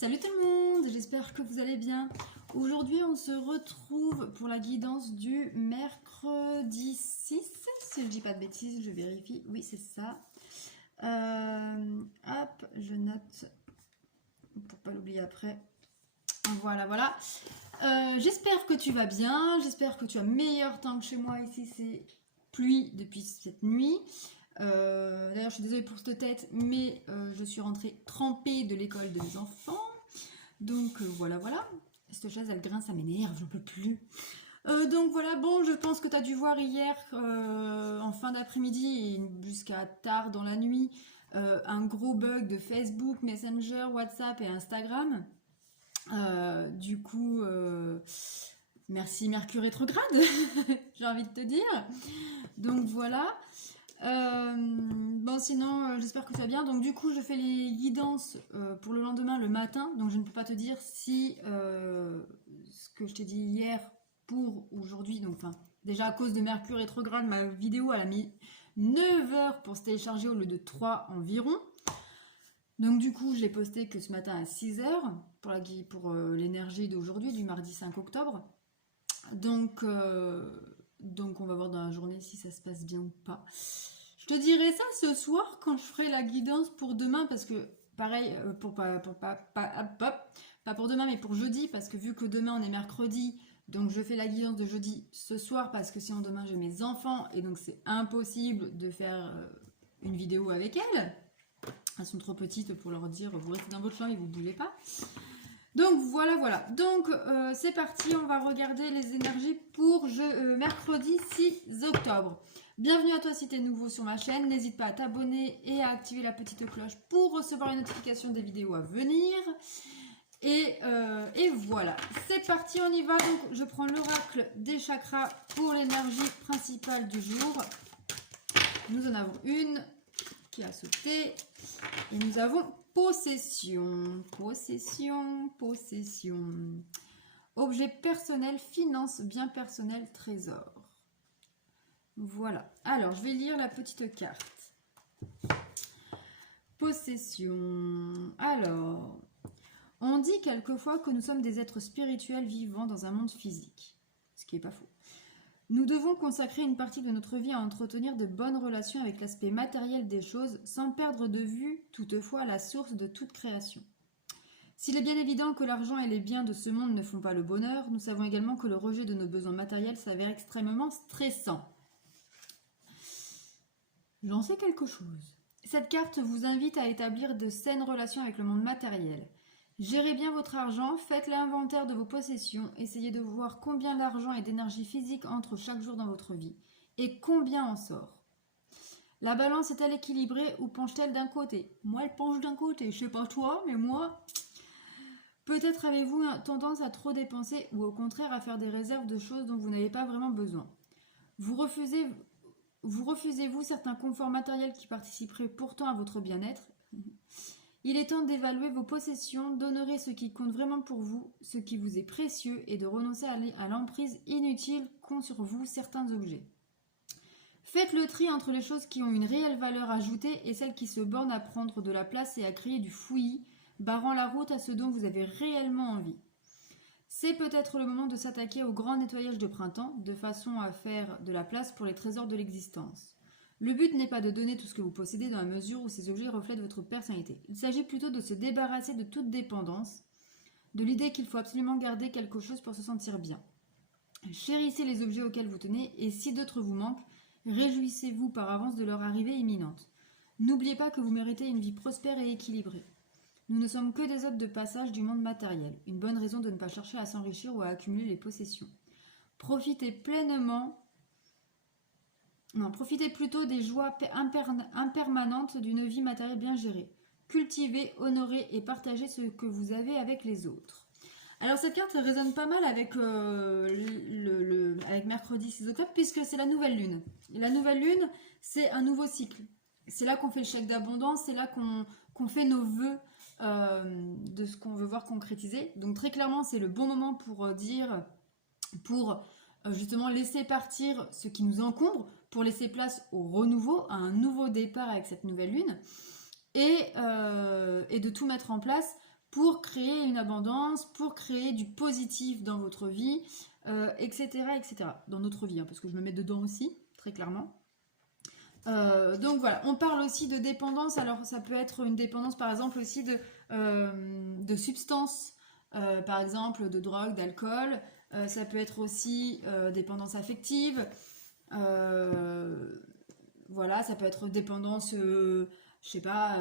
Salut tout le monde, j'espère que vous allez bien. Aujourd'hui, on se retrouve pour la guidance du mercredi 6, si je dis pas de bêtises, je vérifie. Oui, c'est ça. Hop, je note pour pas l'oublier après. Voilà, voilà. J'espère que tu vas bien, j'espère que tu as meilleur temps que chez moi. Ici, c'est pluie depuis cette nuit. D'ailleurs, je suis désolée pour cette tête, mais je suis rentrée trempée de l'école de mes enfants. Donc voilà, voilà. Cette chaise, elle grince, ça m'énerve, j'en peux plus. Donc voilà, bon, je pense que tu as dû voir hier, en fin d'après-midi et jusqu'à tard dans la nuit, un gros bug de Facebook, Messenger, WhatsApp et Instagram. Du coup, merci Mercure rétrograde, j'ai envie de te dire. Donc voilà. Bon, sinon, j'espère que tu vas bien. Donc du coup, je fais les guidances pour le lendemain, le matin. Donc je ne peux pas te dire si ce que je t'ai dit hier pour aujourd'hui, donc enfin, déjà à cause de Mercure rétrograde, ma vidéo elle a mis 9 heures pour se télécharger au lieu de 3 environ. Donc du coup, je l'ai posté que ce matin à 6 heures pour l'énergie d'aujourd'hui, du mardi 5 octobre. Donc on va voir dans la journée si ça se passe bien ou pas. Je te dirai ça ce soir quand je ferai la guidance pour demain, parce que pareil, pas pour demain mais pour jeudi, parce que vu que demain on est mercredi, donc je fais la guidance de jeudi ce soir, parce que sinon demain j'ai mes enfants et donc c'est impossible de faire une vidéo avec elles. Elles sont trop petites pour leur dire vous restez dans votre chambre et vous bougez pas. Donc voilà, voilà. Donc c'est parti, on va regarder les énergies pour mercredi 6 octobre. Bienvenue à toi si tu es nouveau sur ma chaîne. N'hésite pas à t'abonner et à activer la petite cloche pour recevoir les notifications des vidéos à venir. Et voilà, c'est parti, on y va. Donc je prends l'oracle des chakras pour l'énergie principale du jour. Nous en avons une qui a sauté. Et nous avons possession, possession, possession. Objet personnel, finance, bien personnel, trésor. Voilà. Alors, je vais lire la petite carte. Possession. Alors, on dit quelquefois que nous sommes des êtres spirituels vivant dans un monde physique. Ce qui n'est pas faux. Nous devons consacrer une partie de notre vie à entretenir de bonnes relations avec l'aspect matériel des choses, sans perdre de vue, toutefois, la source de toute création. S'il est bien évident que l'argent et les biens de ce monde ne font pas le bonheur, nous savons également que le rejet de nos besoins matériels s'avère extrêmement stressant. J'en sais quelque chose. Cette carte vous invite à établir de saines relations avec le monde matériel. Gérez bien votre argent, faites l'inventaire de vos possessions, essayez de voir combien d'argent et d'énergie physique entre chaque jour dans votre vie, et combien en sort. La balance est-elle équilibrée ou penche-t-elle d'un côté? Moi, elle penche d'un côté, je sais pas toi, mais moi... Peut-être avez-vous tendance à trop dépenser ou au contraire à faire des réserves de choses dont vous n'avez pas vraiment besoin. Vous refusez-vous certains conforts matériels qui participeraient pourtant à votre bien-être? Il est temps d'évaluer vos possessions, d'honorer ce qui compte vraiment pour vous, ce qui vous est précieux, et de renoncer à l'emprise inutile qu'ont sur vous certains objets. Faites le tri entre les choses qui ont une réelle valeur ajoutée et celles qui se bornent à prendre de la place et à créer du fouillis, barrant la route à ce dont vous avez réellement envie. C'est peut-être le moment de s'attaquer au grand nettoyage de printemps, de façon à faire de la place pour les trésors de l'existence. Le but n'est pas de donner tout ce que vous possédez dans la mesure où ces objets reflètent votre personnalité. Il s'agit plutôt de se débarrasser de toute dépendance, de l'idée qu'il faut absolument garder quelque chose pour se sentir bien. Chérissez les objets auxquels vous tenez et si d'autres vous manquent, réjouissez-vous par avance de leur arrivée imminente. N'oubliez pas que vous méritez une vie prospère et équilibrée. Nous ne sommes que des hôtes de passage du monde matériel, une bonne raison de ne pas chercher à s'enrichir ou à accumuler les possessions. Profitez plutôt des joies impermanentes d'une vie matérielle bien gérée. Cultivez, honorez et partagez ce que vous avez avec les autres. Alors cette carte résonne pas mal avec, avec mercredi 6 octobre puisque c'est la nouvelle lune. Et la nouvelle lune, c'est un nouveau cycle. C'est là qu'on fait le chèque d'abondance, c'est là qu'on fait nos vœux de ce qu'on veut voir concrétiser. Donc très clairement, c'est le bon moment pour justement laisser partir ce qui nous encombre, pour laisser place au renouveau, à un nouveau départ avec cette nouvelle lune, et de tout mettre en place pour créer une abondance, pour créer du positif dans votre vie, etc., etc. Dans notre vie, hein, parce que je me mets dedans aussi, très clairement. Donc voilà, on parle aussi de dépendance. Alors ça peut être une dépendance par exemple aussi de substances, par exemple de drogue, d'alcool. Ça peut être aussi dépendance affective. Voilà, ça peut être dépendance, je sais pas,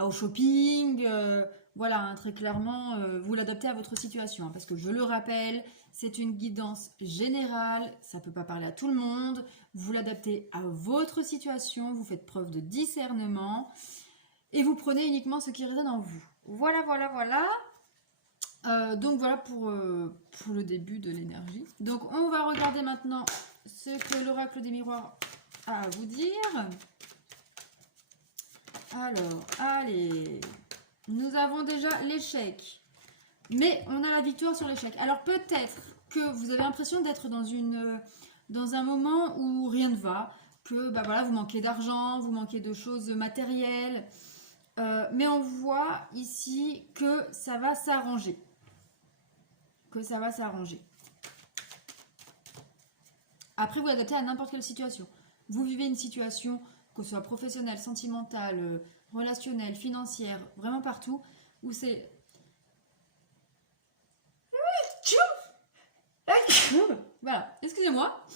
au shopping. Voilà, hein, très clairement, vous l'adaptez à votre situation, hein, parce que je le rappelle, c'est une guidance générale, ça ne peut pas parler à tout le monde. Vous l'adaptez à votre situation, vous faites preuve de discernement et vous prenez uniquement ce qui résonne en vous. Voilà, voilà, voilà. Donc voilà pour le début de l'énergie. Donc on va regarder maintenant ce que l'oracle des miroirs a à vous dire. Alors, allez, nous avons déjà l'échec. Mais on a la victoire sur l'échec. Alors peut-être que vous avez l'impression d'être dans un moment où rien ne va, que bah voilà, vous manquez d'argent, vous manquez de choses matérielles. Mais on voit ici que ça va s'arranger. Après, vous l'adaptez à n'importe quelle situation. Vous vivez une situation, que ce soit professionnelle, sentimentale, relationnelle, financière, vraiment partout, où c'est... Voilà, excusez-moi.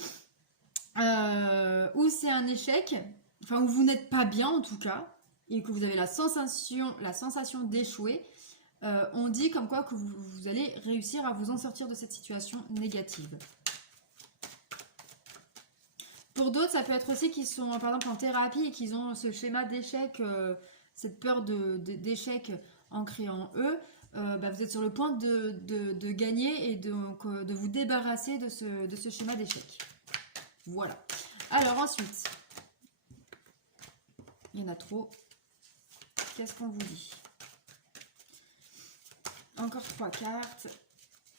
Où c'est un échec, enfin où vous n'êtes pas bien en tout cas, et que vous avez la sensation d'échouer, on dit comme quoi que vous allez réussir à vous en sortir de cette situation négative. Pour d'autres, ça peut être aussi qu'ils sont par exemple en thérapie et qu'ils ont ce schéma d'échec, cette peur d'échec ancrée en eux. Vous êtes sur le point de gagner et donc de vous débarrasser de ce schéma d'échec. Voilà. Alors ensuite, il y en a trop. Qu'est-ce qu'on vous dit? Encore 3 cartes.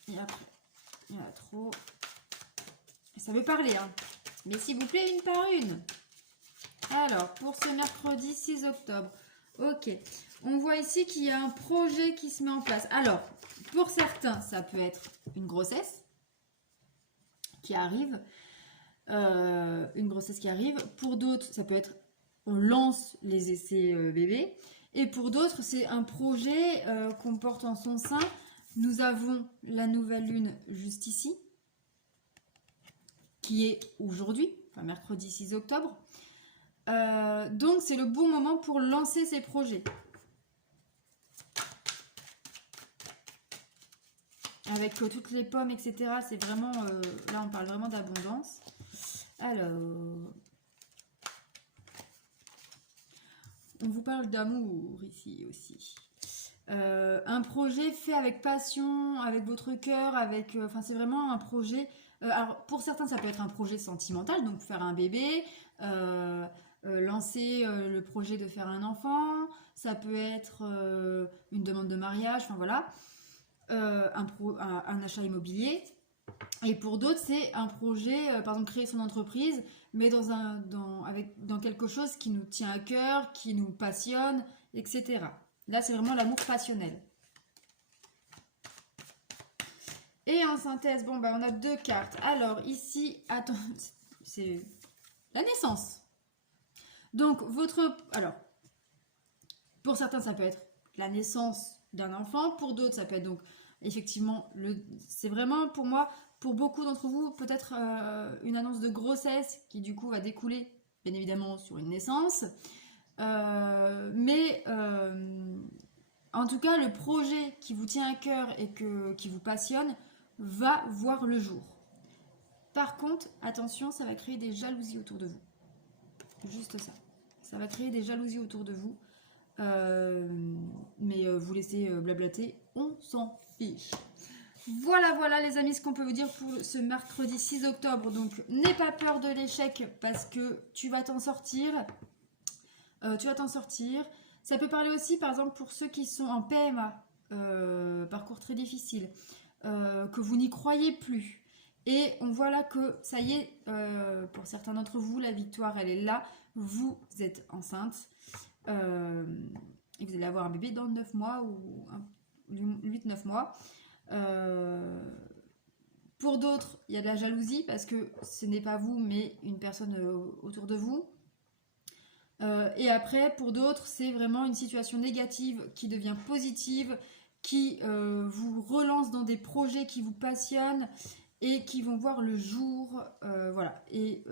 Et après, il y en a trop. Ça veut parler, hein. Mais s'il vous plaît, une par une. Alors, pour ce mercredi 6 octobre. Ok. On voit ici qu'il y a un projet qui se met en place. Alors, pour certains, ça peut être une grossesse qui arrive. Une grossesse qui arrive. Pour d'autres, ça peut être on lance les essais bébés. Et pour d'autres, c'est un projet qu'on porte en son sein. Nous avons la nouvelle lune juste ici, qui est aujourd'hui, enfin mercredi 6 octobre. Donc c'est le bon moment pour lancer ces projets. Avec toutes les pommes, etc. C'est vraiment... là, on parle vraiment d'abondance. Alors... On vous parle d'amour ici aussi. Un projet fait avec passion, avec votre cœur, avec... Enfin, c'est vraiment un projet... alors, pour certains, ça peut être un projet sentimental, donc faire un bébé, lancer le projet de faire un enfant. Ça peut être une demande de mariage, enfin voilà. Un achat immobilier. Et pour d'autres, c'est un projet, par exemple, créer son entreprise, mais dans quelque chose qui nous tient à cœur, qui nous passionne, etc. Là, c'est vraiment l'amour passionnel. Et en synthèse, on a 2 cartes. Alors, ici, attends, c'est la naissance. Donc, alors, pour certains, ça peut être la naissance d'un enfant. Pour d'autres, ça peut être donc, effectivement, c'est vraiment, pour moi, pour beaucoup d'entre vous, peut-être une annonce de grossesse qui, du coup, va découler, bien évidemment, sur une naissance. En tout cas, le projet qui vous tient à cœur et qui vous passionne va voir le jour. Par contre, attention, ça va créer des jalousies autour de vous. Juste ça. Ça va créer des jalousies autour de vous. Mais vous laissez blablater, on s'en fiche. Voilà les amis, ce qu'on peut vous dire pour ce mercredi 6 octobre. Donc, n'aie pas peur de l'échec parce que tu vas t'en sortir. Ça peut parler aussi, par exemple, pour ceux qui sont en PMA, parcours très difficile, que vous n'y croyez plus. Et on voit là que ça y est, pour certains d'entre vous, la victoire, elle est là. Vous êtes enceinte. et vous allez avoir un bébé dans 9 mois ou 8-9 mois. Pour d'autres, il y a de la jalousie parce que ce n'est pas vous, mais une personne autour de vous. Et après, pour d'autres, c'est vraiment une situation négative qui devient positive, qui vous relance dans des projets qui vous passionnent et qui vont voir le jour. Voilà. Et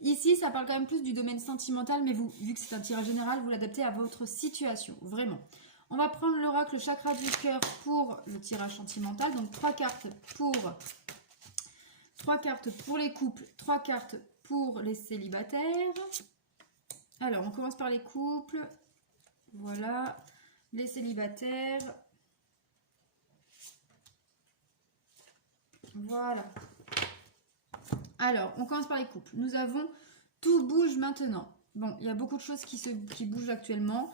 ici, ça parle quand même plus du domaine sentimental, mais vous, vu que c'est un tirage général, vous l'adaptez à votre situation, vraiment. On va prendre l'oracle chakra du cœur pour le tirage sentimental. Donc 3 cartes pour les couples, 3 cartes pour les célibataires. Alors, on commence par les couples. Voilà, les célibataires. Voilà. Alors, on commence par les couples. Nous avons tout bouge maintenant. Bon, il y a beaucoup de choses qui bougent actuellement.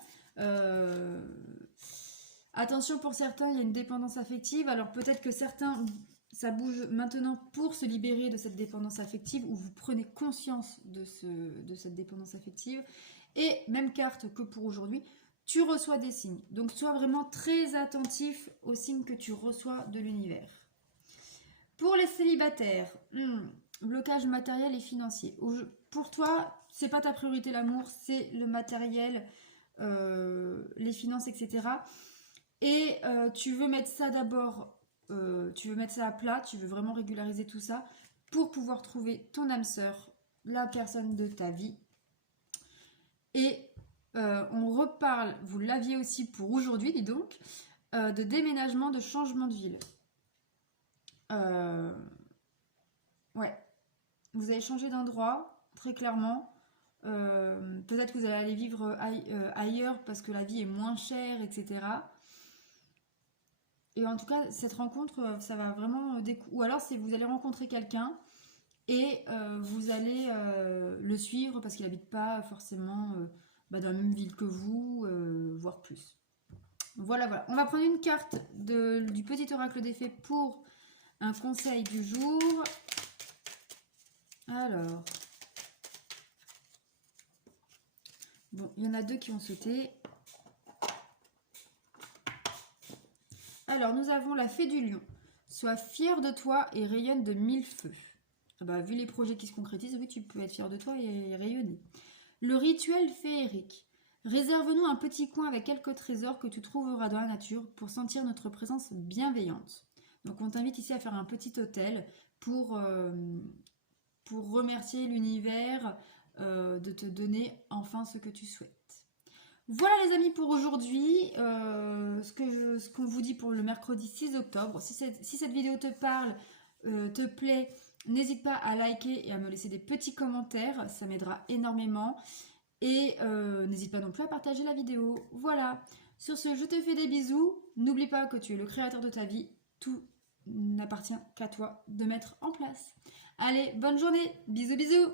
Attention, pour certains, il y a une dépendance affective. Alors, peut-être que certains, ça bouge maintenant pour se libérer de cette dépendance affective ou vous prenez conscience de cette dépendance affective. Et même carte que pour aujourd'hui, tu reçois des signes. Donc, sois vraiment très attentif aux signes que tu reçois de l'univers. Pour les célibataires, blocage matériel et financier. Pour toi, c'est pas ta priorité l'amour, c'est le matériel, les finances, etc. Et tu veux mettre ça d'abord, tu veux mettre ça à plat, tu veux vraiment régulariser tout ça pour pouvoir trouver ton âme sœur, la personne de ta vie. Et on reparle, vous l'aviez aussi pour aujourd'hui, dis donc, de déménagement, de changement de ville. Ouais, vous allez changer d'endroit, très clairement. Peut-être que vous allez aller vivre ailleurs parce que la vie est moins chère, etc. Et en tout cas, cette rencontre, ça va vraiment... Ou alors, c'est vous allez rencontrer quelqu'un et vous allez le suivre parce qu'il n'habite pas forcément dans la même ville que vous, voire plus. Voilà. On va prendre une carte du petit oracle des fées pour un conseil du jour. Alors... Bon, il y en a 2 qui ont sauté. Alors, nous avons la fée du lion. Sois fier de toi et rayonne de 1000 feux. Ah bah, vu les projets qui se concrétisent, oui, tu peux être fier de toi et rayonner. Le rituel féerique. Réserve-nous un petit coin avec quelques trésors que tu trouveras dans la nature pour sentir notre présence bienveillante. Donc, on t'invite ici à faire un petit hôtel pour remercier l'univers de te donner enfin ce que tu souhaites. Voilà les amis pour aujourd'hui, ce qu'on vous dit pour le mercredi 6 octobre. Si cette vidéo te parle, te plaît, n'hésite pas à liker et à me laisser des petits commentaires, ça m'aidera énormément. Et n'hésite pas non plus à partager la vidéo. Voilà, sur ce, je te fais des bisous. N'oublie pas que tu es le créateur de ta vie, tout n'appartient qu'à toi de mettre en place. Allez, bonne journée, bisous bisous.